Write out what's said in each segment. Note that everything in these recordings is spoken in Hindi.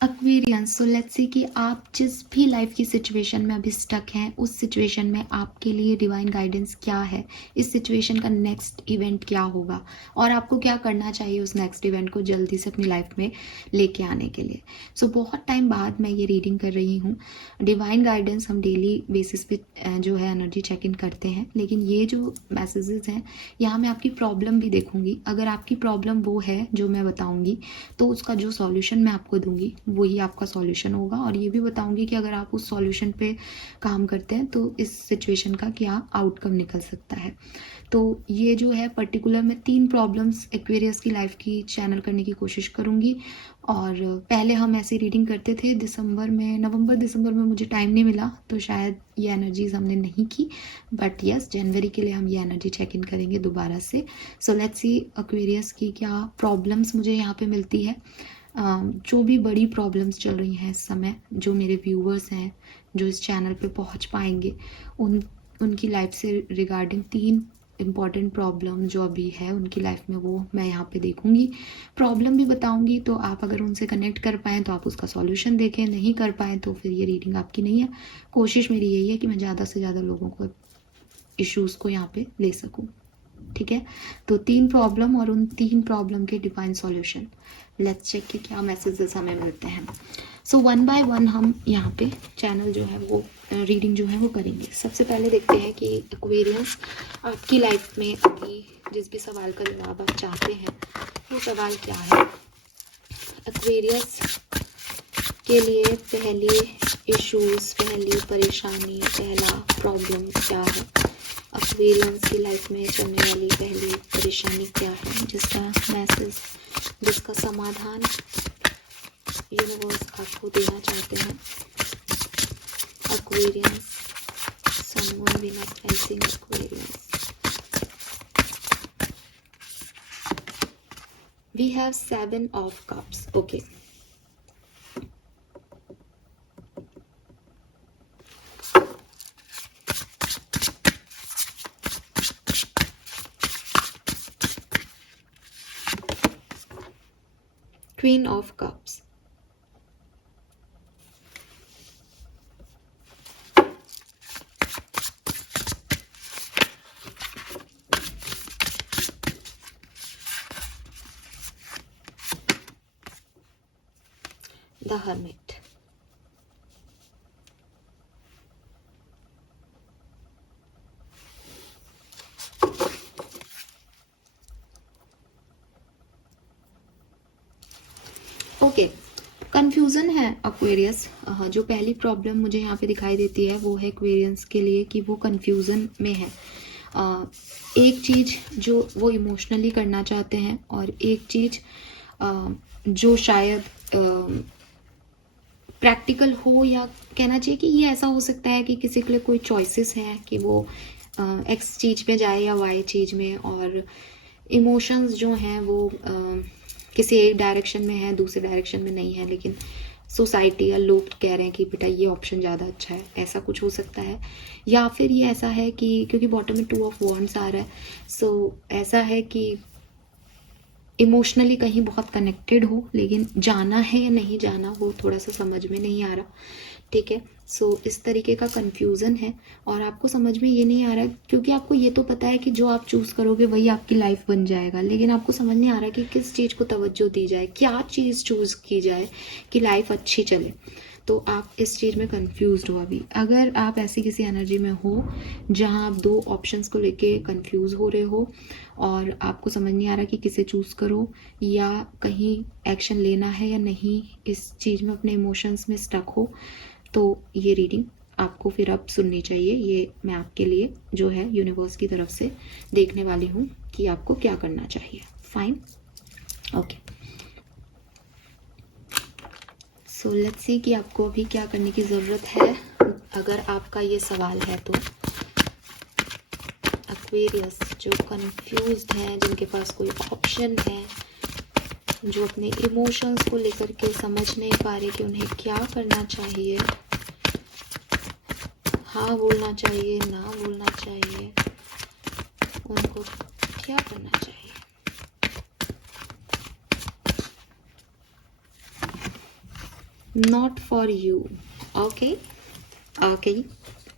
एक्वेरियंस, सो लेट्स सी कि आप जिस भी लाइफ की सिचुएशन में अभी स्टक हैं, उस सिचुएशन में आपके लिए डिवाइन गाइडेंस क्या है, इस सिचुएशन का नेक्स्ट इवेंट क्या होगा और आपको क्या करना चाहिए उस नेक्स्ट इवेंट को जल्दी से अपनी लाइफ में लेके आने के लिए। सो बहुत टाइम बाद मैं ये रीडिंग कर रही हूँ। डिवाइन गाइडेंस हम डेली बेसिस पे जो है एनर्जी चेक इन करते हैं, लेकिन ये जो मैसेजेस हैं यहाँ मैं आपकी प्रॉब्लम भी देखूंगी। अगर आपकी प्रॉब्लम वो है जो मैं बताऊंगी तो उसका जो सॉल्यूशन मैं आपको दूंगी वही आपका सॉल्यूशन होगा, और ये भी बताऊंगी कि अगर आप उस सॉल्यूशन पे काम करते हैं तो इस सिचुएशन का क्या आउटकम निकल सकता है। तो ये जो है पर्टिकुलर मैं 3 प्रॉब्लम्स एक्वेरियस की लाइफ की चैनल करने की कोशिश करूँगी। और पहले हम ऐसी रीडिंग करते थे नवंबर दिसंबर में मुझे टाइम नहीं मिला तो शायद ये एनर्जीज हमने नहीं की, बट यस जनवरी के लिए हम ये एनर्जी चेक इन करेंगे दोबारा से। सो लेट्स सी एक्वेरियस की क्या प्रॉब्लम्स मुझे यहाँ पे मिलती है। जो भी बड़ी प्रॉब्लम्स चल रही हैं इस समय, जो मेरे व्यूवर्स हैं जो इस चैनल पे पहुँच पाएंगे, उनकी लाइफ से रिगार्डिंग 3 इम्पॉर्टेंट प्रॉब्लम जो अभी है उनकी लाइफ में वो मैं यहाँ पे देखूंगी। प्रॉब्लम भी बताऊंगी, तो आप अगर उनसे कनेक्ट कर पाएँ तो आप उसका सॉल्यूशन देखें, नहीं कर पाएँ तो फिर ये रीडिंग आपकी नहीं है। कोशिश मेरी यही है कि मैं ज़्यादा से ज़्यादा लोगों को इश्यूज़ को यहाँ पे ले सकूँ। ठीक है, तो 3 प्रॉब्लम और उन 3 प्रॉब्लम के डिवाइन सॉल्यूशन। लेट्स चेक कि क्या मैसेजेस हमें मिलते हैं। सो 1 बाय 1 हम यहाँ पे चैनल जो है वो रीडिंग जो है वो करेंगे। सबसे पहले देखते हैं कि एक्वेरियंस आपकी लाइफ में अभी जिस भी सवाल का जवाब आप चाहते हैं वो सवाल क्या है। एक्वेरियस के लिए पहली इश्यूज, पहली परेशानी, पहला प्रॉब्लम क्या है। एक्वेरियंस की लाइफ में चलने वाली पहली परेशानी क्या है, जिसका मैसेज, जिसका समाधान यूनिवर्स आपको देना चाहते हैं। Aquarians, someone winner facing Aquarians. We have 7 of cups. Okay, Queen of Cups, the Hermit, okay. Confusion है एक्वेरियस। जो पहली प्रॉब्लम मुझे यहाँ पे दिखाई देती है वो है एक्वेरियस के लिए कि वो कन्फ्यूज़न में है। एक चीज़ जो वो इमोशनली करना चाहते हैं और एक चीज़ जो शायद प्रैक्टिकल हो, या कहना चाहिए कि ये ऐसा हो सकता है कि किसी के लिए कोई चॉइसेस है कि वो एक्स चीज़ में जाए या वाई चीज़ में, और इमोशंस जो हैं वो किसी एक डायरेक्शन में है, दूसरे डायरेक्शन में नहीं है, लेकिन सोसाइटी या लोग कह रहे हैं कि बेटा ये ऑप्शन ज़्यादा अच्छा है, ऐसा कुछ हो सकता है। या फिर ये ऐसा है कि क्योंकि बॉटम में 2 ऑफ वॉन्ड्स आ रहा है, सो ऐसा है कि इमोशनली कहीं बहुत कनेक्टेड हो, लेकिन जाना है या नहीं जाना वो थोड़ा सा समझ में नहीं आ रहा। ठीक है, सो इस तरीके का कन्फ्यूज़न है और आपको समझ में ये नहीं आ रहा क्योंकि आपको ये तो पता है कि जो आप चूज़ करोगे वही आपकी लाइफ बन जाएगा, लेकिन आपको समझ नहीं आ रहा कि किस चीज़ को तवज्जो दी जाए, क्या चीज़ चूज़ की जाए कि लाइफ अच्छी चले। तो आप इस चीज़ में कंफ्यूज्ड हो अभी। अगर आप ऐसी किसी एनर्जी में हो जहां आप 2 ऑप्शंस को लेके कंफ्यूज हो रहे हो और आपको समझ नहीं आ रहा कि किसे चूज़ करो या कहीं एक्शन लेना है या नहीं, इस चीज़ में अपने इमोशंस में स्टक हो, तो ये रीडिंग आपको फिर अब सुननी चाहिए। ये मैं आपके लिए जो है यूनिवर्स की तरफ से देखने वाली हूँ कि आपको क्या करना चाहिए। Fine, okay. So let's see कि आपको अभी क्या करने की ज़रूरत है अगर आपका ये सवाल है तो। एक्वेरियस जो कंफ्यूज्ड हैं, जिनके पास कोई ऑप्शन है, जो अपने इमोशंस को लेकर के समझ नहीं पा रहे कि उन्हें क्या करना चाहिए, हाँ बोलना चाहिए, ना बोलना चाहिए, उनको क्या करना चाहिए। Not for you. Okay okay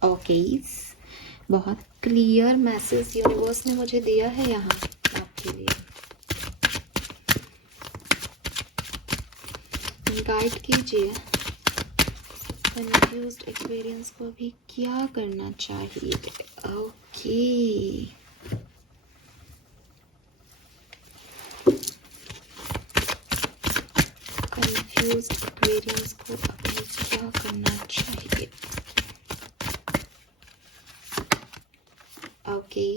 okay, बहुत क्लियर मैसेज यूनिवर्स ने मुझे दिया है यहाँ आपके लिए। गाइड कीजिए कंफ्यूज्ड एक्सपीरियंस को अभी क्या करना चाहिए। ओके, कंफ्यूज्ड एक्सपीरियंस को अभी क्या करना चाहिए। Okay,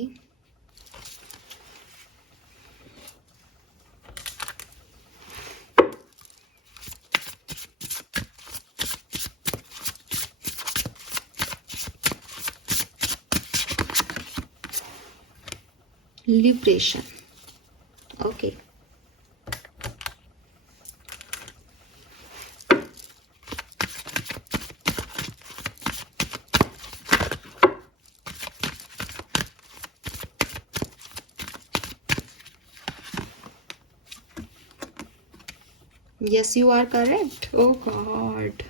liberation. Okay, yes you are correct. Oh god,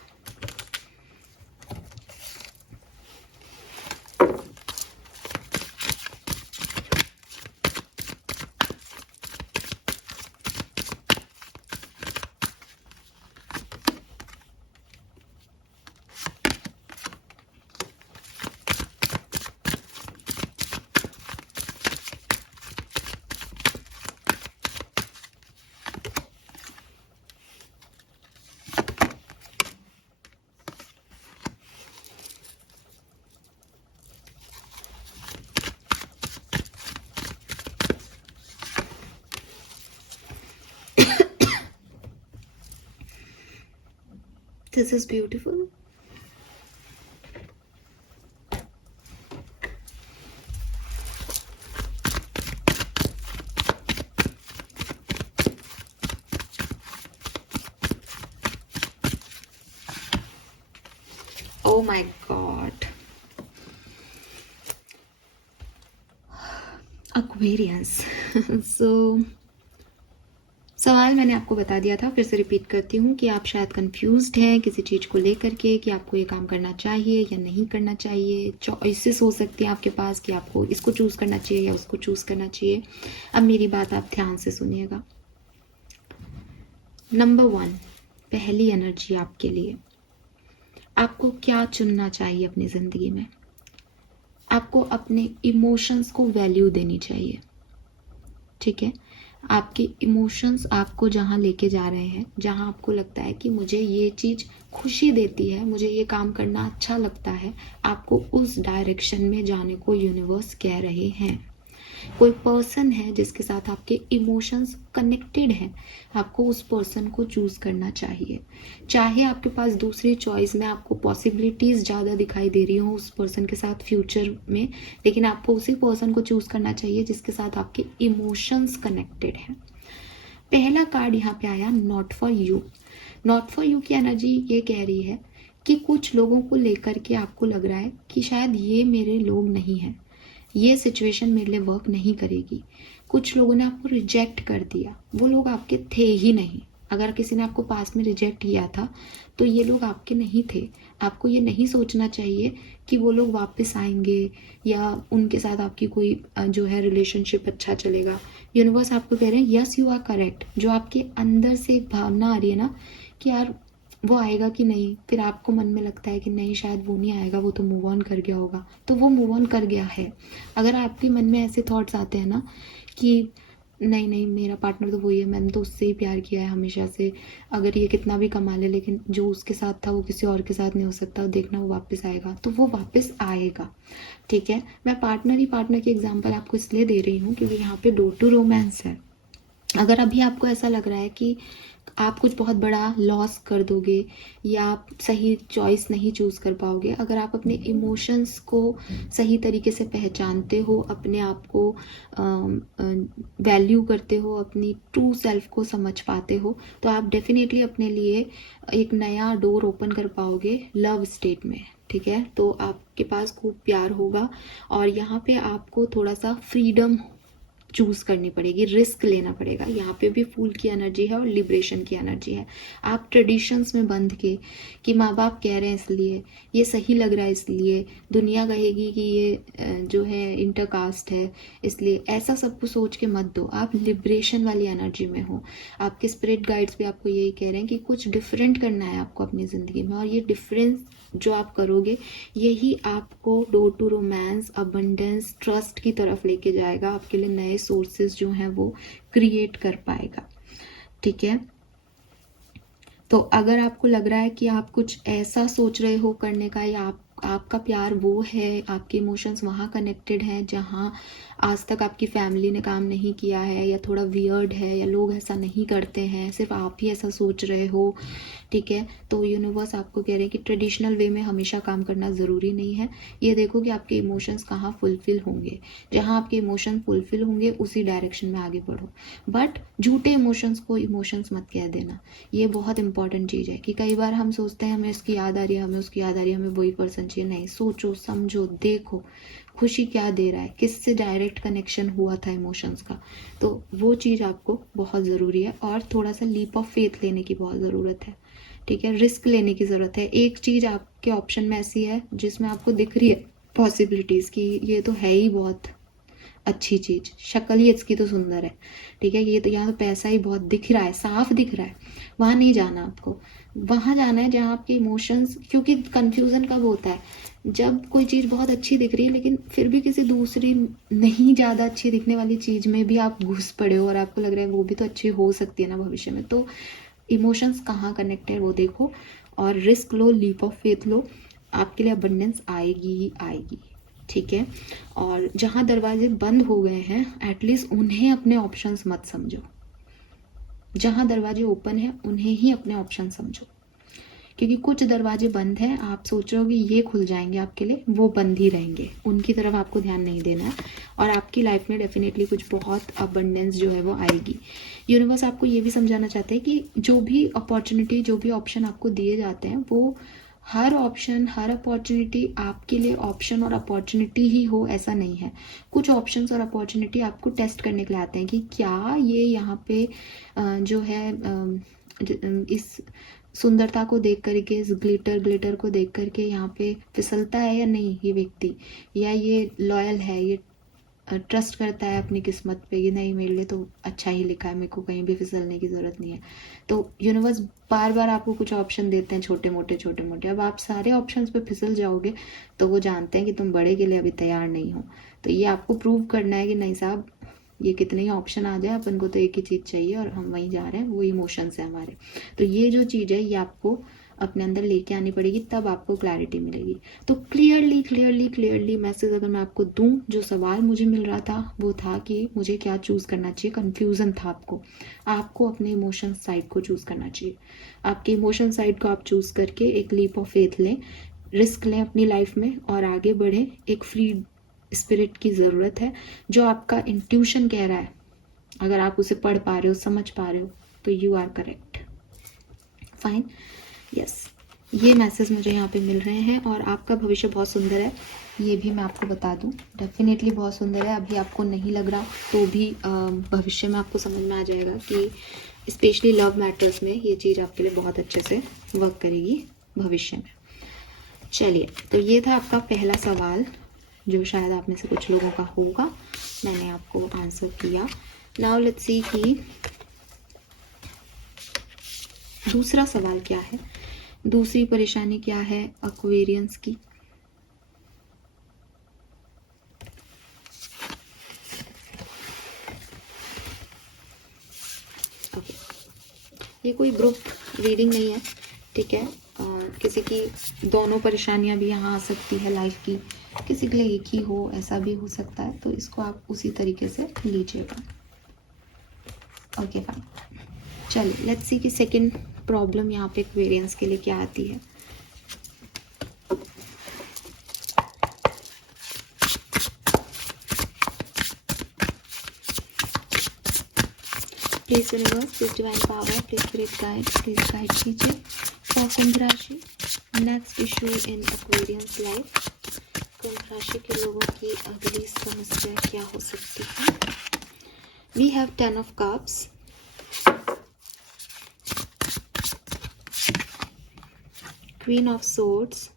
this is beautiful. Oh my god, Aquarius. So सवाल मैंने आपको बता दिया था, फिर से रिपीट करती हूँ कि आप शायद कंफ्यूज्ड हैं किसी चीज़ को लेकर के कि आपको ये काम करना चाहिए या नहीं करना चाहिए। चॉइसेस हो सकती हैं आपके पास कि आपको इसको चूज़ करना चाहिए या उसको चूज़ करना चाहिए। अब मेरी बात आप ध्यान से सुनिएगा। नंबर 1, पहली एनर्जी आपके लिए, आपको क्या चुनना चाहिए अपनी ज़िंदगी में। आपको अपने इमोशंस को वैल्यू देनी चाहिए, ठीक है। आपके इमोशंस आपको जहाँ लेके जा रहे हैं, जहाँ आपको लगता है कि मुझे ये चीज़ खुशी देती है, मुझे ये काम करना अच्छा लगता है, आपको उस डायरेक्शन में जाने को यूनिवर्स कह रहे हैं। कोई पर्सन है जिसके साथ आपके इमोशंस कनेक्टेड हैं, आपको उस पर्सन को चूज़ करना चाहिए। चाहे आपके पास दूसरी चॉइस में आपको पॉसिबिलिटीज़ ज़्यादा दिखाई दे रही हो उस पर्सन के साथ फ्यूचर में, लेकिन आपको उसी पर्सन को चूज़ करना चाहिए जिसके साथ आपके इमोशंस कनेक्टेड हैं। पहला कार्ड यहाँ पे आया, not for you. Not for you की एनर्जी ये कह रही है कि कुछ लोगों को लेकर के आपको लग रहा है कि शायद ये मेरे लोग नहीं हैं, ये सिचुएशन मेरे लिए वर्क नहीं करेगी। कुछ लोगों ने आपको रिजेक्ट कर दिया, वो लोग आपके थे ही नहीं। अगर किसी ने आपको पास में रिजेक्ट किया था तो ये लोग आपके नहीं थे। आपको ये नहीं सोचना चाहिए कि वो लोग वापस आएंगे या उनके साथ आपकी कोई जो है रिलेशनशिप अच्छा चलेगा। यूनिवर्स आपको कह रहे हैं यस यू आर करेक्ट। जो आपके अंदर से एक भावना आ रही है ना कि यार वो आएगा कि नहीं, फिर आपको मन में लगता है कि नहीं शायद वो नहीं आएगा, वो तो मूव ऑन कर गया होगा, तो वो मूव ऑन कर गया है। अगर आपके मन में ऐसे थॉट्स आते हैं ना कि नहीं नहीं मेरा पार्टनर तो वही है, मैंने तो उससे ही प्यार किया है हमेशा से, अगर ये कितना भी कमा ले लेकिन जो उसके साथ था वो किसी और के साथ नहीं हो सकता, देखना वो वापस आएगा, तो वो वापस आएगा, ठीक है। मैं पार्टनर की एग्जांपल आपको इसलिए दे रही हूँ क्योंकि यहाँ पे डोर टू रोमांस है। अगर अभी आपको ऐसा लग रहा है कि आप कुछ बहुत बड़ा लॉस कर दोगे या आप सही चॉइस नहीं चूज़ कर पाओगे, अगर आप अपने इमोशंस को सही तरीके से पहचानते हो, अपने आप को वैल्यू करते हो, अपनी ट्रू सेल्फ को समझ पाते हो, तो आप डेफिनेटली अपने लिए एक नया डोर ओपन कर पाओगे लव स्टेट में, ठीक है। तो आपके पास खूब प्यार होगा और यहाँ पे आपको थोड़ा सा फ्रीडम चूज करनी पड़ेगी, रिस्क लेना पड़ेगा। यहाँ पे भी फूल की एनर्जी है और लिबरेशन की एनर्जी है। आप ट्रेडिशंस में बंध के कि माँ बाप कह रहे हैं इसलिए, ये सही लग रहा है इसलिए, दुनिया कहेगी कि ये जो है इंटरकास्ट है इसलिए, ऐसा सब कुछ सोच के मत दो। आप लिबरेशन वाली एनर्जी में हो। आपके स्पिरिट गाइड्स भी आपको यही कह रहे हैं कि कुछ डिफरेंट करना है आपको अपनी ज़िंदगी में, और ये डिफरेंस जो आप करोगे यही आपको door to romance, abundance, trust की तरफ लेके जाएगा। आपके लिए नए सोर्सेज जो हैं वो क्रिएट कर पाएगा। ठीक है, तो अगर आपको लग रहा है कि आप कुछ ऐसा सोच रहे हो करने का, या आपका प्यार वो है, आपके इमोशंस वहाँ कनेक्टेड हैं जहाँ आज तक आपकी फैमिली ने काम नहीं किया है, या थोड़ा वियर्ड है, या लोग ऐसा नहीं करते हैं, सिर्फ आप ही ऐसा सोच रहे हो, ठीक है, तो यूनिवर्स आपको कह रहे हैं कि ट्रेडिशनल वे में हमेशा काम करना ज़रूरी नहीं है। ये देखो कि आपके इमोशंस कहाँ फुलफिल होंगे, जहाँ आपके इमोशन फुलफिल होंगे उसी डायरेक्शन में आगे बढ़ो। बट झूठे इमोशंस को इमोशंस मत कह देना, ये बहुत इंपॉर्टेंट चीज़ है। कि कई बार हम सोचते हैं हमें इसकी याद आ रही है, हमें उसकी याद आ रही है, हमें वही पर्सन चाहिए। नहीं, सोचो, समझो, देखो खुशी क्या दे रहा है, किससे डायरेक्ट कनेक्शन हुआ था इमोशंस का, तो वो चीज़ आपको बहुत ज़रूरी है। और थोड़ा सा लीप ऑफ फेथ लेने की बहुत ज़रूरत है। ठीक है, रिस्क लेने की ज़रूरत है। एक चीज़ आपके ऑप्शन में ऐसी है जिसमें आपको दिख रही है पॉसिबिलिटीज़ की ये तो है ही बहुत अच्छी चीज़, शक्ल ही इसकी तो सुंदर है, ठीक है, ये तो यहाँ तो पैसा ही बहुत दिख रहा है, साफ दिख रहा है, वहाँ नहीं जाना आपको। वहाँ जाना है जहाँ आपके इमोशंस, क्योंकि कन्फ्यूज़न कब होता है, जब कोई चीज़ बहुत अच्छी दिख रही है लेकिन फिर भी किसी दूसरी नहीं ज़्यादा अच्छी दिखने वाली चीज़ में भी आप घुस पड़े हो और आपको लग रहा है वो भी तो अच्छी हो सकती है ना भविष्य में। तो इमोशंस कहाँ कनेक्ट है वो देखो, और रिस्क लो, लीप ऑफ फेथ लो, आपके लिए अबंडेंस आएगी ही आएगी। ठीक है, और जहाँ दरवाजे बंद हो गए हैं एटलीस्ट उन्हें अपने ऑप्शंस मत समझो, जहाँ दरवाजे ओपन है उन्हें ही अपने ऑप्शन समझो। क्योंकि कुछ दरवाजे बंद हैं, आप सोच रहे हो कि ये खुल जाएंगे आपके लिए, वो बंद ही रहेंगे, उनकी तरफ आपको ध्यान नहीं देना है। और आपकी लाइफ में डेफिनेटली कुछ बहुत अबंडेंस जो है वो आएगी। यूनिवर्स आपको ये भी समझाना चाहते हैं कि जो भी अपॉर्चुनिटी, जो भी ऑप्शन आपको दिए जाते हैं, वो हर ऑप्शन, हर अपॉर्चुनिटी आपके लिए ऑप्शन और अपॉर्चुनिटी ही हो ऐसा नहीं है। कुछ ऑप्शंस और अपॉर्चुनिटी आपको टेस्ट करने के लिए आते हैं कि क्या ये यहाँ पे जो है इस सुंदरता को देख करके, इस ग्लिटर को देख करके यहाँ पे फिसलता है या नहीं ये व्यक्ति, या ये लॉयल है, ये ट्रस्ट करता है अपनी किस्मत पे कि नहीं मेरे लिए तो अच्छा ही लिखा है, मेरे को कहीं भी फिसलने की ज़रूरत नहीं है। तो यूनिवर्स बार बार आपको कुछ ऑप्शन देते हैं छोटे मोटे। अब आप सारे ऑप्शंस पे फिसल जाओगे तो वो जानते हैं कि तुम बड़े के लिए अभी तैयार नहीं हो। तो ये आपको प्रूव करना है कि नहीं साहब, ये कितने ही ऑप्शन आ जाए अपन को तो एक ही चीज़ चाहिए और हम वहीं जा रहे हैं, वो इमोशंस है हमारे। तो ये जो चीज़ है ये आपको अपने अंदर लेके आनी पड़ेगी, तब आपको क्लैरिटी मिलेगी। तो क्लियरली मैसेज अगर मैं आपको दूं, जो सवाल मुझे मिल रहा था वो था कि मुझे क्या चूज़ करना चाहिए, कन्फ्यूज़न था आपको अपने इमोशन साइड को चूज़ करना चाहिए। आपके इमोशन साइड को आप चूज़ करके एक लीप ऑफ फेथ लें, रिस्क लें अपनी लाइफ में और आगे बढ़ें। एक फ्री स्पिरिट की ज़रूरत है, जो आपका इंट्यूशन कह रहा है, अगर आप उसे पढ़ पा रहे हो, समझ पा रहे हो, तो you are correct. Fine, yes, ये मैसेज मुझे यहाँ पे मिल रहे हैं। और आपका भविष्य बहुत सुंदर है, ये भी मैं आपको बता दूँ, डेफिनेटली बहुत सुंदर है। अभी आपको नहीं लग रहा तो भी भविष्य में आपको समझ में आ जाएगा कि स्पेशली लव मैटर्स में ये चीज़ आपके लिए बहुत अच्छे से वर्क करेगी भविष्य में। चलिए, तो ये था आपका पहला सवाल जो शायद आप में से कुछ लोगों का होगा, मैंने आपको आंसर किया। नाउ लेट्स सी कि दूसरा सवाल क्या है, दूसरी परेशानी क्या है एक्वेरियंस की। ओके, ये कोई ग्रुप रीडिंग नहीं है, ठीक है, किसी की दोनों परेशानियां भी यहाँ आ सकती है लाइफ की, किसी के लिए एक ही हो ऐसा भी हो सकता है, तो इसको आप उसी तरीके से लीजिएगा। ओके फाइन, चलिए लेट्स सी कि सेकंड प्रॉब्लम यहाँ पे एक्वेरियंस के लिए क्या आती है। Please universe, please divine power, please spirit guide, please guide कीजिए for Kumbh rashi next issue in Aquarians life. Kumbh राशि के लोगों की अगली समस्या क्या हो सकती है। We have 10 of Cups, Queen of Swords,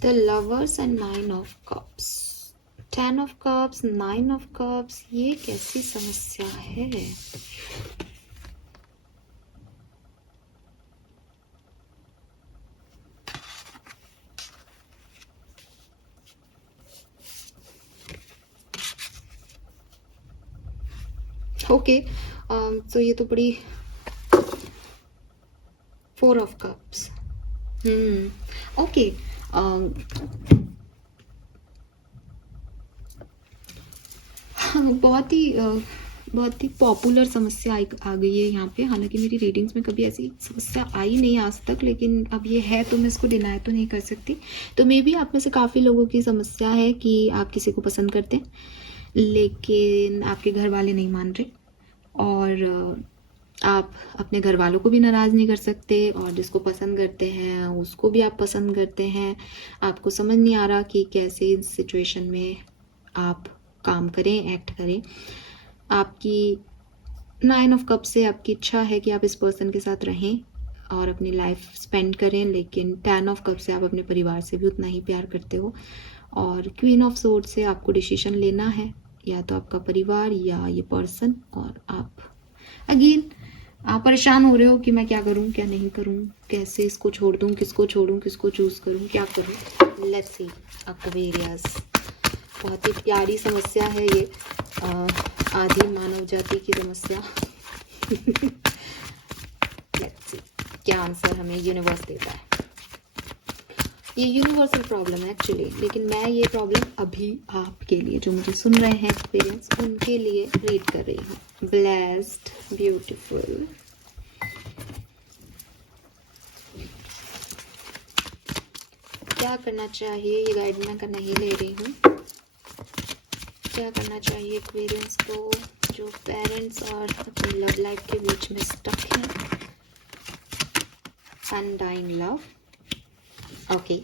the Lovers and 9 of Cups. 10 of Cups, 9 of Cups, ये कैसी समस्या है? ओके, तो ये तो बड़ी 4 of Cups. ओके, बहुत ही पॉपुलर समस्या आ गई है यहाँ पे। हालांकि मेरी रीडिंग्स में कभी ऐसी समस्या आई नहीं आज तक, लेकिन अब ये है तो मैं इसको डिनाई तो नहीं कर सकती। तो मे बी आप में से काफ़ी लोगों की समस्या है कि आप किसी को पसंद करते हैं लेकिन आपके घर वाले नहीं मान रहे, और आप अपने घर वालों को भी नाराज़ नहीं कर सकते, और जिसको पसंद करते हैं उसको भी आप पसंद करते हैं। आपको समझ नहीं आ रहा कि कैसे इस सिचुएशन में आप काम करें, एक्ट करें। आपकी 9 ऑफ कप से आपकी इच्छा है कि आप इस पर्सन के साथ रहें और अपनी लाइफ स्पेंड करें, लेकिन 10 ऑफ कप से आप अपने परिवार से भी उतना ही प्यार करते हो। और क्वीन ऑफ सोर्ड से आपको डिसीजन लेना है, या तो आपका परिवार या ये पर्सन। और आप अगेन आप परेशान हो रहे हो कि मैं क्या करूं, क्या नहीं करूं, कैसे इसको छोड़ दूं, किसको छोड़ूं, किसको चूज करूं, क्या करूं। लेट्स सी एक्वेरियस, बहुत ही प्यारी समस्या है ये, आदि मानव जाति की समस्या। लेट्स सी क्या आंसर हमें यूनिवर्स देता है। ये यूनिवर्सल प्रॉब्लम है एक्चुअली, लेकिन मैं ये प्रॉब्लम अभी आपके लिए, जो मुझे सुन रहे हैं एक्सपीरियंस, उनके लिए रीड कर रही हूँ। ब्लेस्ड, ब्यूटीफुल, क्या करना चाहिए, ये गाइड मैं नहीं ले रही हूँ। क्या करना चाहिए एक्वेरियंस को जो पेरेंट्स और अपनी लव लाइफ के बीच में स्टक हैं। Undying love, okay.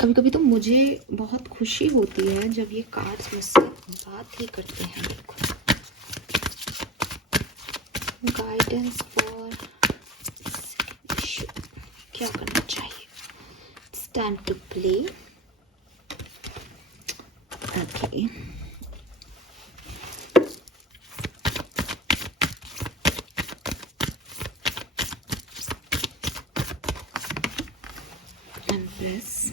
कभी कभी तो मुझे बहुत खुशी होती है जब ये कार्ड्स मुझसे बात ही करते हैं। देखो, गाइडेंस फॉर क्या करना चाहिए। Stand to play, okay. Empress,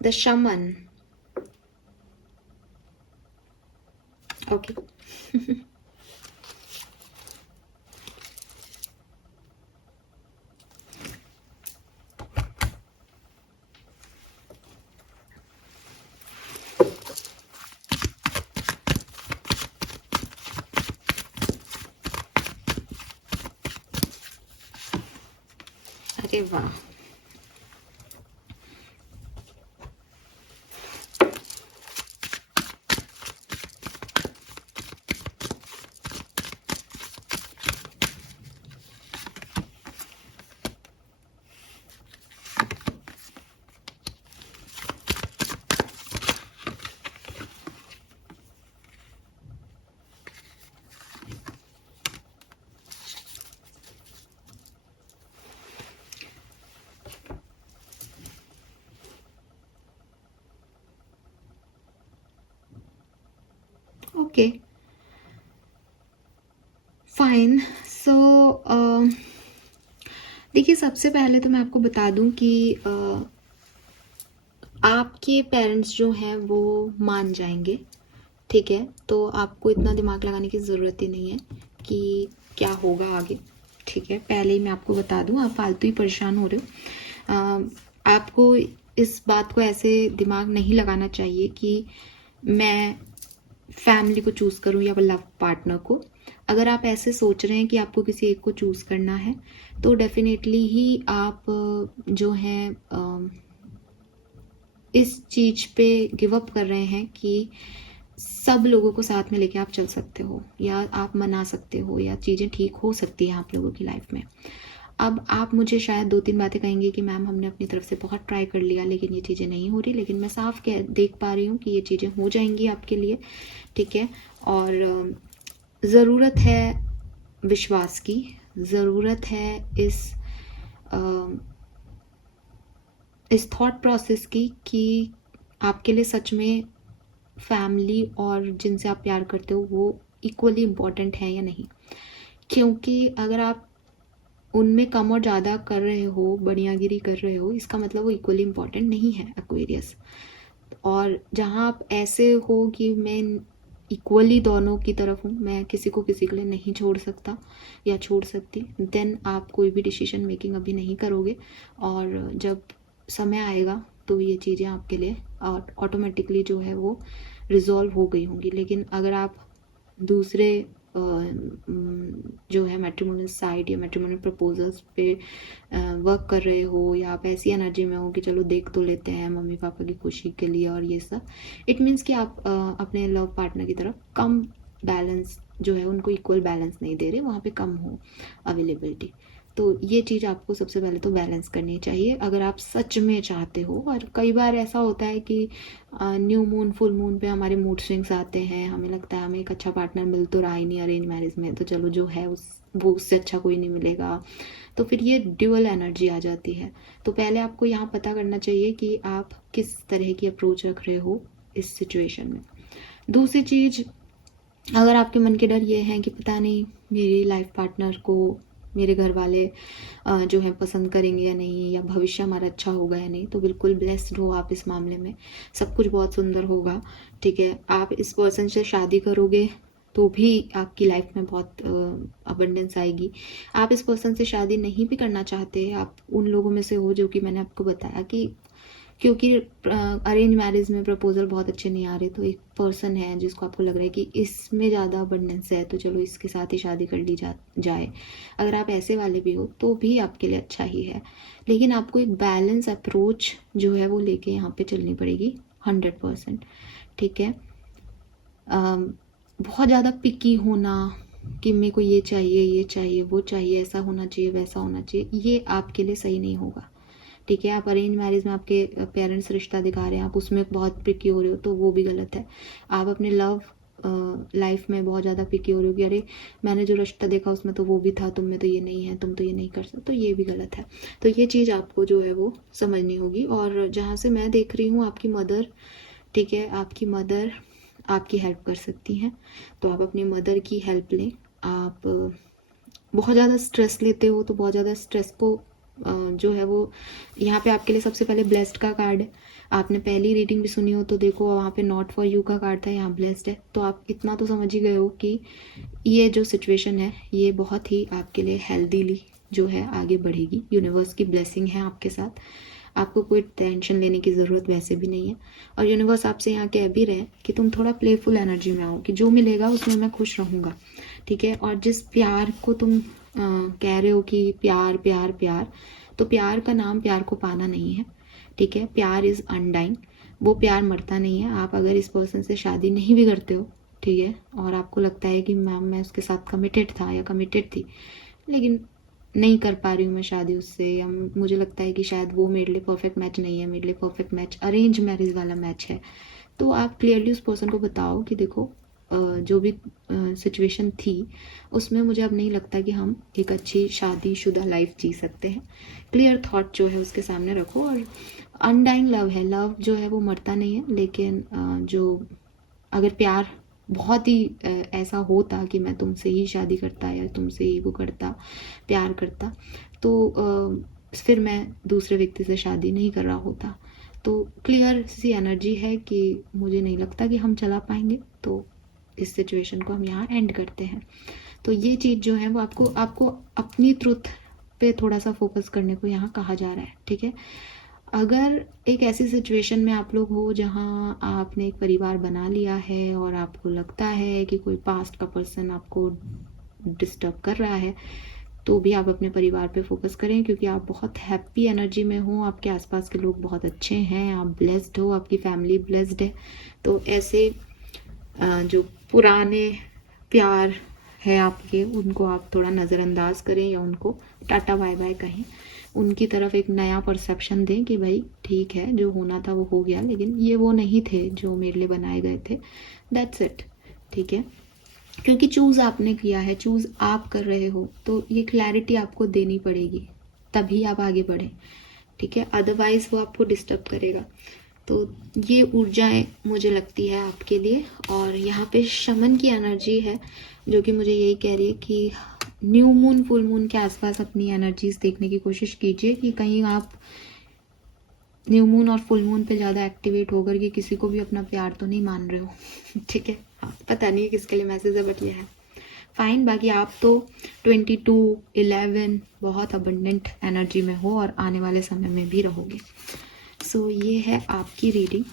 the shaman, okay. अरे वाह, ओके, फाइन। सो देखिए, सबसे पहले तो मैं आपको बता दूं कि आपके पेरेंट्स जो हैं वो मान जाएंगे, ठीक है। तो आपको इतना दिमाग लगाने की ज़रूरत ही नहीं है कि क्या होगा आगे, ठीक है। पहले ही मैं आपको बता दूं, आप फालतू ही परेशान हो रहे हो। आपको इस बात को ऐसे दिमाग नहीं लगाना चाहिए कि मैं फैमिली को चूज़ करूं या लव पार्टनर को। अगर आप ऐसे सोच रहे हैं कि आपको किसी एक को चूज़ करना है, तो डेफिनेटली ही आप जो हैं इस चीज़ पे गिव अप कर रहे हैं कि सब लोगों को साथ में लेके आप चल सकते हो या आप मना सकते हो या चीज़ें ठीक हो सकती हैं आप लोगों की लाइफ में। अब आप मुझे शायद 2-3 बातें कहेंगे कि मैम हमने अपनी तरफ से बहुत ट्राई कर लिया लेकिन ये चीज़ें नहीं हो रही, लेकिन मैं साफ देख पा रही हूँ कि ये चीज़ें हो जाएंगी आपके लिए, ठीक है। और ज़रूरत है विश्वास की, ज़रूरत है इस थॉट प्रोसेस की कि आपके लिए सच में फैमिली और जिनसे आप प्यार करते हो वो इक्वली इम्पॉर्टेंट है या नहीं। क्योंकि अगर आप उनमें कम और ज़्यादा कर रहे हो, बढ़ियागिरी कर रहे हो, इसका मतलब वो इक्वली इम्पॉर्टेंट नहीं है एक्वेरियस। और जहाँ आप ऐसे हो कि मैं इक्वली दोनों की तरफ हूँ, मैं किसी को किसी के लिए नहीं छोड़ सकता या छोड़ सकती, देन आप कोई भी डिसीजन मेकिंग अभी नहीं करोगे। और जब समय आएगा तो ये चीज़ें आपके लिए ऑटोमेटिकली जो है वो रिजॉल्व हो गई होंगी। लेकिन अगर आप दूसरे जो है मैट्रिमोनियल साइट या मैट्रिमोनियल प्रपोजल्स पे वर्क कर रहे हो या आप ऐसी एनर्जी में हो कि चलो देख तो लेते हैं मम्मी पापा की खुशी के लिए और ये सब, इट मीन्स कि आप अपने लव पार्टनर की तरफ कम बैलेंस जो है उनको इक्वल बैलेंस नहीं दे रहे, वहाँ पे कम हो अवेलेबिलिटी। तो ये चीज़ आपको सबसे पहले तो बैलेंस करनी चाहिए अगर आप सच में चाहते हो। और कई बार ऐसा होता है कि न्यू मून फुल मून पे हमारे मूड स्विंग्स आते हैं, हमें लगता है हमें एक अच्छा पार्टनर मिल तो रहा ही नहीं अरेंज मैरिज में, तो चलो जो है वो उससे अच्छा कोई नहीं मिलेगा, तो फिर ये ड्यूअल एनर्जी आ जाती है। तो पहले आपको यहाँ पता करना चाहिए कि आप किस तरह की अप्रोच रख रहे हो इस सिचुएशन में। दूसरी चीज़, अगर आपके मन के डर ये हैं कि पता नहीं मेरी लाइफ पार्टनर को मेरे घर वाले जो है पसंद करेंगे या नहीं, या भविष्य हमारा अच्छा होगा या नहीं, तो बिल्कुल ब्लेस्ड हो आप इस मामले में, सब कुछ बहुत सुंदर होगा, ठीक है। आप इस पर्सन से शादी करोगे तो भी आपकी लाइफ में बहुत अबंडेंस आएगी। आप इस पर्सन से शादी नहीं भी करना चाहते, आप उन लोगों में से हो जो कि मैंने आपको बताया कि क्योंकि अरेंज मैरिज में प्रपोजल बहुत अच्छे नहीं आ रहे, तो एक पर्सन है जिसको आपको लग रहा है कि इसमें ज़्यादा अबंडेंस है तो चलो इसके साथ ही शादी कर ली जाए, अगर आप ऐसे वाले भी हो तो भी आपके लिए अच्छा ही है। लेकिन आपको एक बैलेंस अप्रोच जो है वो लेके यहाँ पे चलनी पड़ेगी 100%, ठीक है। बहुत ज़्यादा पिकी होना कि मेरे को ये चाहिए वो चाहिए, ऐसा होना चाहिए वैसा होना चाहिए, ये आपके लिए सही नहीं होगा, ठीक है। आप अरेंज मैरिज में आपके पेरेंट्स रिश्ता दिखा रहे हैं, आप उसमें बहुत पिकी हो रहे हो तो वो भी गलत है। आप अपने लव लाइफ में बहुत ज़्यादा पिकी हो रहे हो कि अरे मैंने जो रिश्ता देखा उसमें तो वो भी था, तुम में तो ये नहीं है, तुम तो ये नहीं कर सकते, तो ये भी गलत है। तो ये चीज़ आपको जो है वो समझनी होगी। और जहाँ से मैं देख रही हूँ आपकी मदर, ठीक है, आपकी मदर आपकी हेल्प कर सकती हैं, तो आप अपनी मदर की हेल्प लें। आप बहुत ज़्यादा स्ट्रेस लेते हो तो बहुत ज़्यादा स्ट्रेस को जो है वो यहाँ पे आपके लिए सबसे पहले ब्लेस्ड का कार्ड है। आपने पहली रीडिंग भी सुनी हो तो देखो वहाँ पे नॉट फॉर यू का कार्ड था, यहाँ ब्लेस्ड है, तो आप इतना तो समझ ही गए हो कि ये जो सिचुएशन है ये बहुत ही आपके लिए हेल्दीली जो है आगे बढ़ेगी। यूनिवर्स की ब्लेसिंग है आपके साथ, आपको कोई टेंशन लेने की ज़रूरत वैसे भी नहीं है। और यूनिवर्स आपसे यहाँ कह भी रहे कि तुम थोड़ा प्लेफुल एनर्जी में आओ कि जो मिलेगा उसमें मैं खुश रहूँगा, ठीक है। और जिस प्यार को तुम कह रहे हो कि प्यार प्यार प्यार, तो प्यार का नाम प्यार को पाना नहीं है, ठीक है। प्यार इज़ अनडाइंग, वो प्यार मरता नहीं है। आप अगर इस पर्सन से शादी नहीं भी करते हो, ठीक है, और आपको लगता है कि मैम मैं उसके साथ कमिटेड था या कमिटेड थी लेकिन नहीं कर पा रही हूँ मैं शादी उससे, या मुझे लगता है कि शायद वो मेरे लिए परफेक्ट मैच नहीं है, मेरे लिए परफेक्ट मैच अरेंज मैरिज वाला मैच है, तो आप क्लियरली उस पर्सन को बताओ कि देखो जो भी सिचुएशन थी उसमें मुझे अब नहीं लगता कि हम एक अच्छी शादीशुदा लाइफ जी सकते हैं। क्लियर थॉट जो है उसके सामने रखो। और अनडाइंग लव है, लव जो है वो मरता नहीं है, लेकिन जो अगर प्यार बहुत ही ऐसा होता कि मैं तुमसे ही शादी करता या तुमसे ही वो करता प्यार करता, तो फिर मैं दूसरे व्यक्ति से शादी नहीं कर रहा होता। तो क्लियर सी एनर्जी है कि मुझे नहीं लगता कि हम चला पाएंगे, तो इस सिचुएशन को हम यहाँ एंड करते हैं। तो ये चीज़ जो है वो आपको अपनी ट्रुथ पे थोड़ा सा फोकस करने को यहाँ कहा जा रहा है, ठीक है। अगर एक ऐसी सिचुएशन में आप लोग हो जहाँ आपने एक परिवार बना लिया है और आपको लगता है कि कोई पास्ट का पर्सन आपको डिस्टर्ब कर रहा है, तो भी आप अपने परिवार पे फोकस करें, क्योंकि आप बहुत हैप्पी एनर्जी में हो, आपके आसपास के लोग बहुत अच्छे हैं, आप ब्लेस्ड हो, आपकी फैमिली ब्लेस्ड है। तो ऐसे जो पुराने प्यार है आपके, उनको आप थोड़ा नज़रअंदाज करें या उनको टाटा बाय बाय कहें। उनकी तरफ एक नया परसेप्शन दें कि भाई ठीक है, जो होना था वो हो गया, लेकिन ये वो नहीं थे जो मेरे लिए बनाए गए थे। That's it. ठीक है, क्योंकि चूज़ आपने किया है, चूज़ आप कर रहे हो, तो ये क्लैरिटी आपको देनी पड़ेगी, तभी आप आगे बढ़ें। ठीक है, अदरवाइज वो आपको डिस्टर्ब करेगा। तो ये ऊर्जाएं मुझे लगती है आपके लिए। और यहाँ पे शमन की एनर्जी है जो कि मुझे यही कह रही है कि न्यू मून फुल मून के आसपास अपनी एनर्जीज देखने की कोशिश कीजिए कि कहीं आप न्यू मून और फुल मून पे ज़्यादा एक्टिवेट होकर के किसी को भी अपना प्यार तो नहीं मान रहे हो। ठीक है, हाँ, पता नहीं है किसके लिए मैसेज है, बट ये है फाइन। बाकी आप तो 22, 11 बहुत अबंडेंट एनर्जी में हो और आने वाले समय में भी रहोगे। सो ये है आपकी रीडिंग,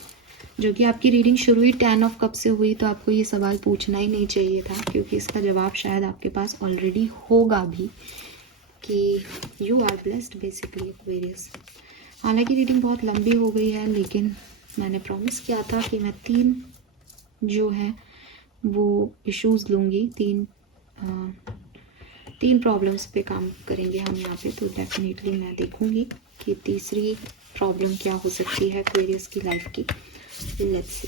जो कि आपकी रीडिंग शुरू ही 10 ऑफ कप से हुई, तो आपको ये सवाल पूछना ही नहीं चाहिए था, क्योंकि इसका जवाब शायद आपके पास ऑलरेडी होगा भी कि you are blessed basically Aquarius. हालांकि रीडिंग बहुत लंबी हो गई है, लेकिन मैंने प्रॉमिस किया था कि मैं 3 जो है वो इश्यूज़ लूँगी, 3 प्रॉब्लम्स पे काम करेंगे हम यहाँ पे। तो डेफिनेटली मैं देखूँगी कि तीसरी प्रॉब्लम क्या हो सकती है एक्वेरियस की लाइफ की। Let's see.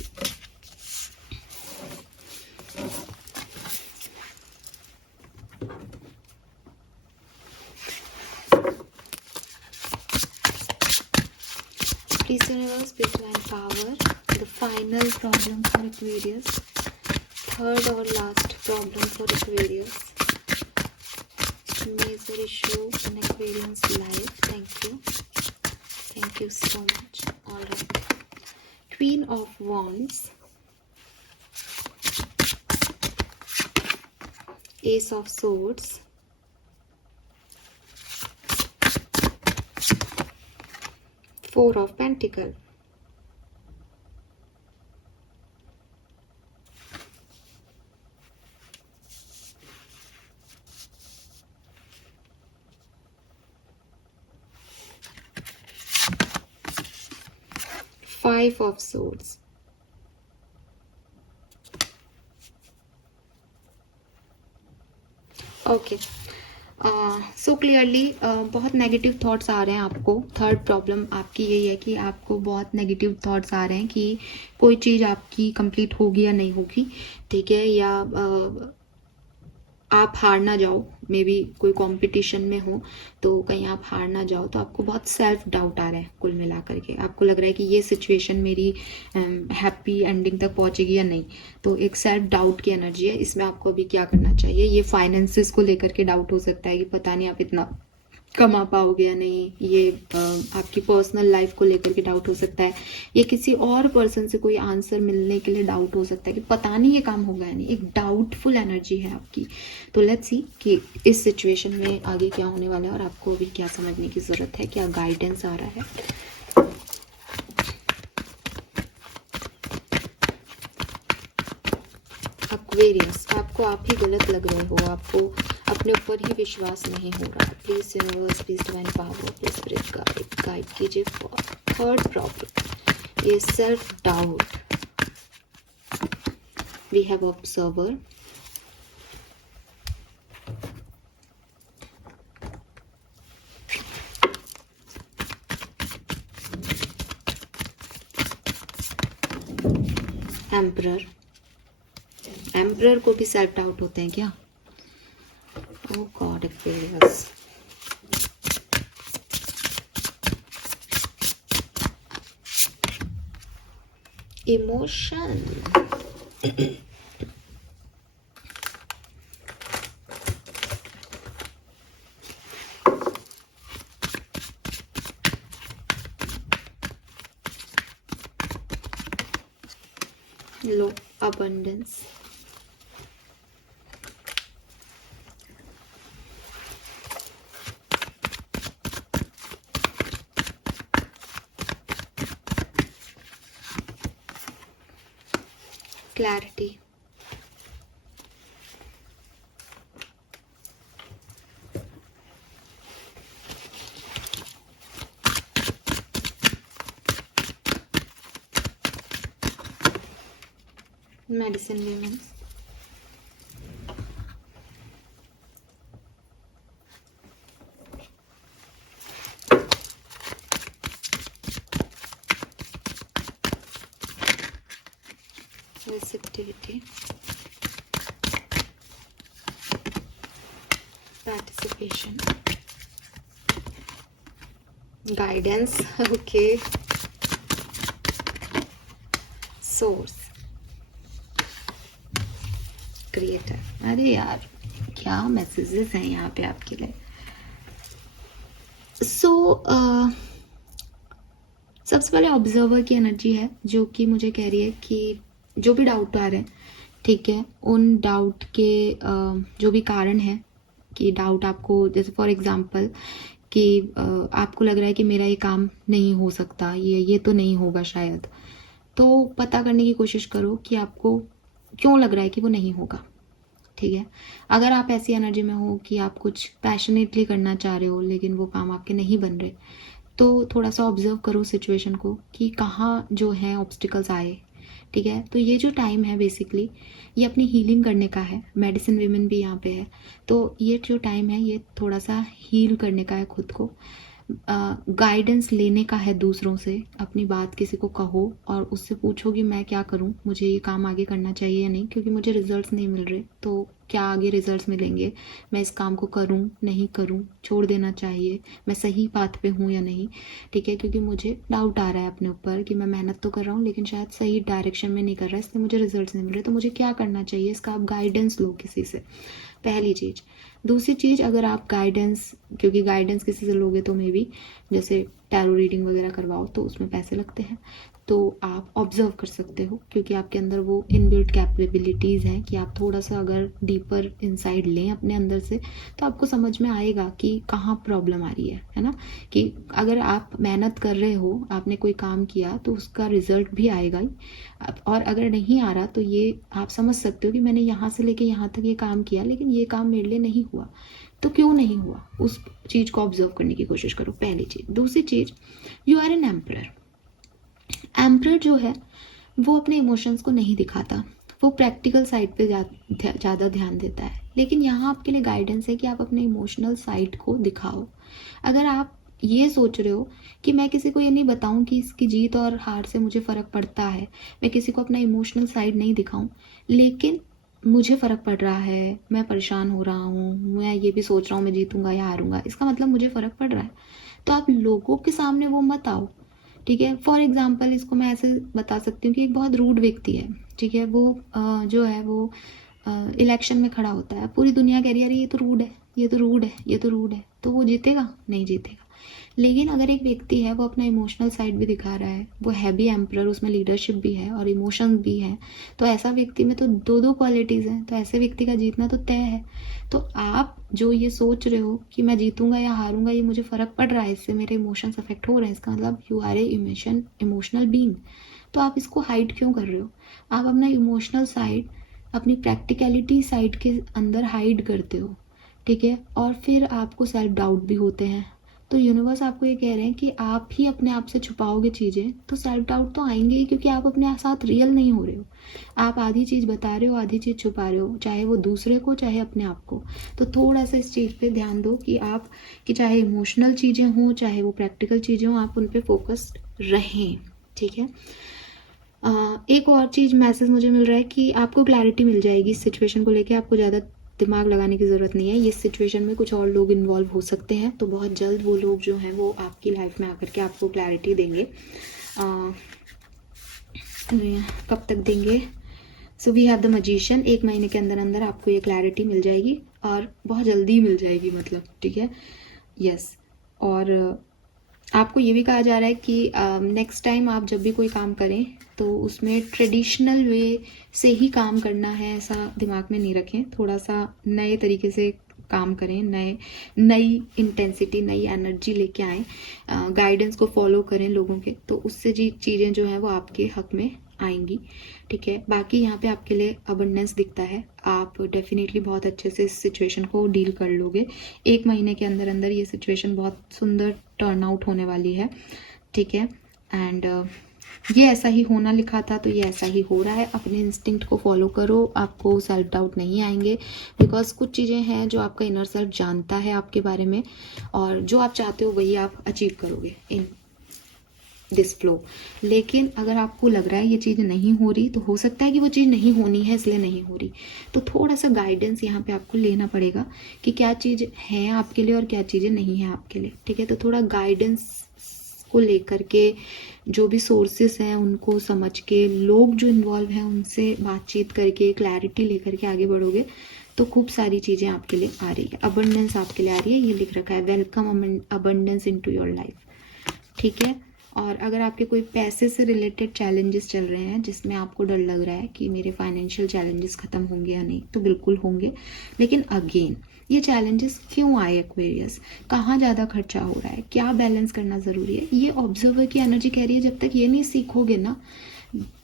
Please universe, please divine power, the final problem for Aquarius, third or last problem for Aquarius, major issue in Aquarius life. Thank you so much. All right, Queen of Wands, Ace of Swords, Four of Pentacles, Five of Swords, okay. So clearly बहुत नेगेटिव थॉट्स आ रहे हैं आपको। थर्ड प्रॉब्लम आपकी यही है कि आपको बहुत नेगेटिव थॉट्स आ रहे हैं कि कोई चीज़ आपकी कंप्लीट होगी या नहीं होगी। ठीक है, या आप हार ना जाओ, मे बी कोई कंपटीशन में हो तो कहीं आप हार ना जाओ, तो आपको बहुत सेल्फ डाउट आ रहा है। कुल मिला करके आपको लग रहा है कि ये सिचुएशन मेरी हैप्पी एंडिंग तक पहुंचेगी या नहीं। तो एक सेल्फ डाउट की एनर्जी है इसमें। आपको अभी क्या करना चाहिए, ये फाइनेंसिस को लेकर के डाउट हो सकता है कि पता नहीं आप इतना कमा पाओगे या नहीं। ये आपकी पर्सनल लाइफ को लेकर के डाउट हो सकता है। ये किसी और पर्सन से कोई आंसर मिलने के लिए डाउट हो सकता है कि पता नहीं ये काम होगा या नहीं। एक डाउटफुल एनर्जी है आपकी। तो लेट्स सी कि इस सिचुएशन में आगे क्या होने वाला है और आपको अभी क्या समझने की ज़रूरत है, क्या गाइडेंस आ रहा है। एक्वेरियस, आपको आप ही गलत लग रहे हो, आपको अपने ऊपर ही विश्वास नहीं हो रहा। Please universe, please divine power, please spirit guide कीजिए फॉर थर्ड प्रॉब्लम, ये self doubt. We have observer, emperor. Emperor को भी सेल्फ डाउट होते हैं क्या? Oh God, Aquarius. Emotion. Low abundance. Clarity. Medicine women, receptivity, participation, guidance, okay, source, creator. अरे यार क्या मैसेजेस हैं यहाँ पे आपके लिए. सबसे पहले ऑब्जर्वर की एनर्जी है जो कि मुझे कह रही है कि जो भी डाउट आ रहे हैं, ठीक है, उन डाउट के जो भी कारण है कि डाउट आपको, जैसे फॉर एग्जांपल कि आपको लग रहा है कि मेरा ये काम नहीं हो सकता, ये तो नहीं होगा शायद, तो पता करने की कोशिश करो कि आपको क्यों लग रहा है कि वो नहीं होगा. ठीक है, अगर आप ऐसी एनर्जी में हो कि आप कुछ पैशनेटली करना चाह रहे हो लेकिन वो काम आपके नहीं बन रहे, तो थोड़ा सा ऑब्जर्व करो सिचुएशन को कि कहाँ जो है ऑब्स्टिकल्स आए. ठीक है, तो ये जो टाइम है बेसिकली ये अपनी हीलिंग करने का है. मेडिसिन वीमेन भी यहाँ पे है, तो ये जो टाइम है ये थोड़ा सा हील करने का है, खुद को गाइडेंस लेने का है दूसरों से. अपनी बात किसी को कहो और उससे पूछो कि मैं क्या करूं, मुझे ये काम आगे करना चाहिए या नहीं, क्योंकि मुझे रिजल्ट्स नहीं मिल रहे, तो क्या आगे रिजल्ट्स मिलेंगे, मैं इस काम को करूं नहीं करूं, छोड़ देना चाहिए, मैं सही पाथ पे हूं या नहीं. ठीक है, क्योंकि मुझे डाउट आ रहा है अपने ऊपर कि मैं मेहनत तो कर रहा हूँ लेकिन शायद सही डायरेक्शन में नहीं कर रहा, इसलिए मुझे रिजल्ट्स नहीं मिल रहे, तो मुझे क्या करना चाहिए, इसका आप गाइडेंस लो किसी से, पहली चीज़. दूसरी चीज़, अगर आप गाइडेंस, क्योंकि गाइडेंस किसी से लोगे तो मे बी जैसे टैरो रीडिंग वगैरह करवाओ तो उसमें पैसे लगते हैं, तो आप ऑब्जर्व कर सकते हो क्योंकि आपके अंदर वो इनबिल्ट कैपेबिलिटीज़ हैं कि आप थोड़ा सा अगर डीपर इनसाइड लें अपने अंदर से तो आपको समझ में आएगा कि कहाँ प्रॉब्लम आ रही है ना. कि अगर आप मेहनत कर रहे हो, आपने कोई काम किया तो उसका रिजल्ट भी आएगा ही, और अगर नहीं आ रहा तो ये आप समझ सकते हो कि मैंने यहाँ से लेके यहाँ तक ये काम किया लेकिन ये काम मेरे लिए नहीं हुआ, तो क्यों नहीं हुआ, उस चीज़ को ऑब्जर्व करने की कोशिश करो, पहली चीज़. दूसरी चीज़, you are an emperor. Emperor जो है वो अपने इमोशंस को नहीं दिखाता, वो प्रैक्टिकल साइड पे ज़्यादा ध्यान देता है. लेकिन यहाँ आपके लिए गाइडेंस है कि आप अपने इमोशनल साइड को दिखाओ. अगर आप ये सोच रहे हो कि मैं किसी को ये नहीं बताऊं कि इसकी जीत और हार से मुझे फ़र्क पड़ता है, मैं किसी को अपना इमोशनल साइड नहीं दिखाऊं, लेकिन मुझे फ़र्क पड़ रहा है, मैं परेशान हो रहा हूँ, मैं ये भी सोच रहा हूँ मैं जीतूंगा या हारूंगा, इसका मतलब मुझे फ़र्क पड़ रहा है, तो आप लोगों के सामने वो मत आओ. ठीक है, फॉर एग्जाम्पल इसको मैं ऐसे बता सकती हूँ कि एक बहुत रूड व्यक्ति है, ठीक है, वो जो है वो इलेक्शन में खड़ा होता है, पूरी दुनिया कह रही है अरे ये तो रूड है, ये तो रूड है, ये तो रूड है, तो वो जीतेगा नहीं जीतेगा. लेकिन अगर एक व्यक्ति है वो अपना इमोशनल साइड भी दिखा रहा है, वो है भी एम्परर, उसमें लीडरशिप भी है और इमोशन भी है, तो ऐसा व्यक्ति में तो दो दो क्वालिटीज़ हैं, तो ऐसे व्यक्ति का जीतना तो तय है. तो आप जो ये सोच रहे हो कि मैं जीतूंगा या हारूंगा, ये मुझे फ़र्क पड़ रहा है, इससे मेरे इमोशंस अफेक्ट हो रहे हैं, इसका मतलब you are a emotional being. तो आप इसको हाइड क्यों कर रहे हो, आप अपना इमोशनल साइड अपनी प्रैक्टिकलिटी साइड के अंदर हाइड करते हो. ठीक है, और फिर आपको सेल्फ डाउट भी होते हैं. तो यूनिवर्स आपको ये कह रहे हैं कि आप ही अपने आप से छुपाओगे चीज़ें तो सेल्फ डाउट तो आएंगे ही, क्योंकि आप अपने साथ रियल नहीं हो रहे हो. आप आधी चीज़ बता रहे हो, आधी चीज़ छुपा रहे हो, चाहे वो दूसरे को चाहे अपने आप को. तो थोड़ा सा इस चीज़ पे ध्यान दो कि आप, कि चाहे इमोशनल चीज़ें हों चाहे वो प्रैक्टिकल चीज़ें हों, आप उन पर फोकस्ड रहें. ठीक है, एक और चीज़ मैसेज मुझे मिल रहा है कि आपको क्लैरिटी मिल जाएगी इस सिचुएशन को लेके, आपको ज़्यादा दिमाग लगाने की ज़रूरत नहीं है. इस सिचुएशन में कुछ और लोग इन्वॉल्व हो सकते हैं, तो बहुत जल्द वो लोग जो हैं वो आपकी लाइफ में आकर के आपको क्लैरिटी देंगे. कब तक देंगे, so we have the magician. 1 महीने के अंदर अंदर आपको ये क्लैरिटी मिल जाएगी और बहुत जल्दी मिल जाएगी, मतलब. ठीक है, यस. और आपको ये भी कहा जा रहा है कि नेक्स्ट टाइम आप जब भी कोई काम करें तो उसमें ट्रेडिशनल वे से ही काम करना है, ऐसा दिमाग में नहीं रखें. थोड़ा सा नए तरीके से काम करें, नई इंटेंसिटी, नई एनर्जी लेके आएँ, गाइडेंस को फॉलो करें लोगों के, तो उससे जी चीज़ें जो हैं वो आपके हक में आएंगी. ठीक है, बाकी यहाँ पे आपके लिए अबंडेंस दिखता है, आप डेफिनेटली बहुत अच्छे से इस सिचुएशन को डील कर लोगे. 1 महीने के अंदर अंदर ये सिचुएशन बहुत सुंदर टर्न आउट होने वाली है. ठीक है, एंड ये ऐसा ही होना लिखा था तो ये ऐसा ही हो रहा है। अपने इंस्टिंक्ट को फॉलो करो, आपको सेल्फ डाउट नहीं आएंगे, बिकॉज कुछ चीज़ें हैं जो आपका इनर सेल्फ जानता है आपके बारे में, और जो आप चाहते हो वही आप अचीव करोगे इन दिस फ्लो। लेकिन अगर आपको लग रहा है ये चीज़ नहीं हो रही, तो हो सकता है कि वो चीज़ नहीं होनी है इसलिए नहीं हो रही, तो थोड़ा सा गाइडेंस यहाँ पे आपको लेना पड़ेगा कि क्या चीज़ है आपके लिए और क्या चीज़ें नहीं है आपके लिए, ठीक है। तो थोड़ा गाइडेंस को लेकर के, जो भी सोर्सेस हैं उनको समझ के, लोग जो इन्वॉल्व हैं उनसे बातचीत करके, क्लैरिटी लेकर के आगे बढ़ोगे तो खूब सारी चीज़ें आपके लिए आ रही है। अबंडेंस आपके लिए आ रही है, ये लिख रखा है, welcome abundance into your life, ठीक है। और अगर आपके कोई पैसे से रिलेटेड चैलेंजेस चल रहे हैं जिसमें आपको डर लग रहा है कि मेरे फाइनेंशियल चैलेंजेस ख़त्म होंगे या नहीं, तो बिल्कुल होंगे। लेकिन अगेन ये चैलेंजेस क्यों आए एक्वेरियस, कहाँ ज़्यादा खर्चा हो रहा है, क्या बैलेंस करना ज़रूरी है, ये ऑब्जर्वर की एनर्जी कह रही है। जब तक ये नहीं सीखोगे ना,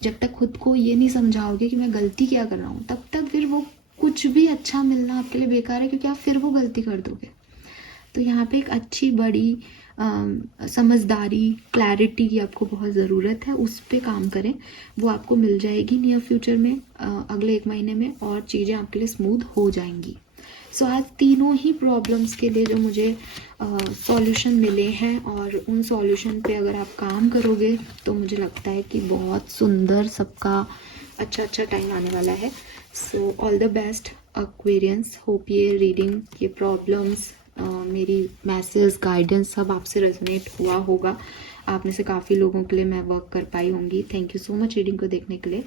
जब तक खुद को ये नहीं समझाओगे कि मैं गलती क्या कर रहा हूँ, तब तक फिर वो कुछ भी अच्छा मिलना आपके लिए बेकार है, क्योंकि आप फिर वो गलती कर दोगे। तो यहाँ पे एक अच्छी बड़ी समझदारी, क्लैरिटी की आपको बहुत ज़रूरत है, उस पर काम करें, वो आपको मिल जाएगी नियर फ्यूचर में, अगले 1 महीने में, और चीज़ें आपके लिए स्मूथ हो जाएंगी। सो आज तीनों ही प्रॉब्लम्स के लिए जो मुझे सॉल्यूशन मिले हैं, और उन सॉल्यूशन पे अगर आप काम करोगे तो मुझे लगता है कि बहुत सुंदर सबका अच्छा टाइम आने वाला है। So all the best Aquarians, hope ये रीडिंग, ये प्रॉब्लम्स, मेरी मैसेज, गाइडेंस सब आपसे रेजोनेट हुआ होगा। आप में से काफ़ी लोगों के लिए मैं वर्क कर पाई होंगी। Thank you so much reading को देखने के लिए।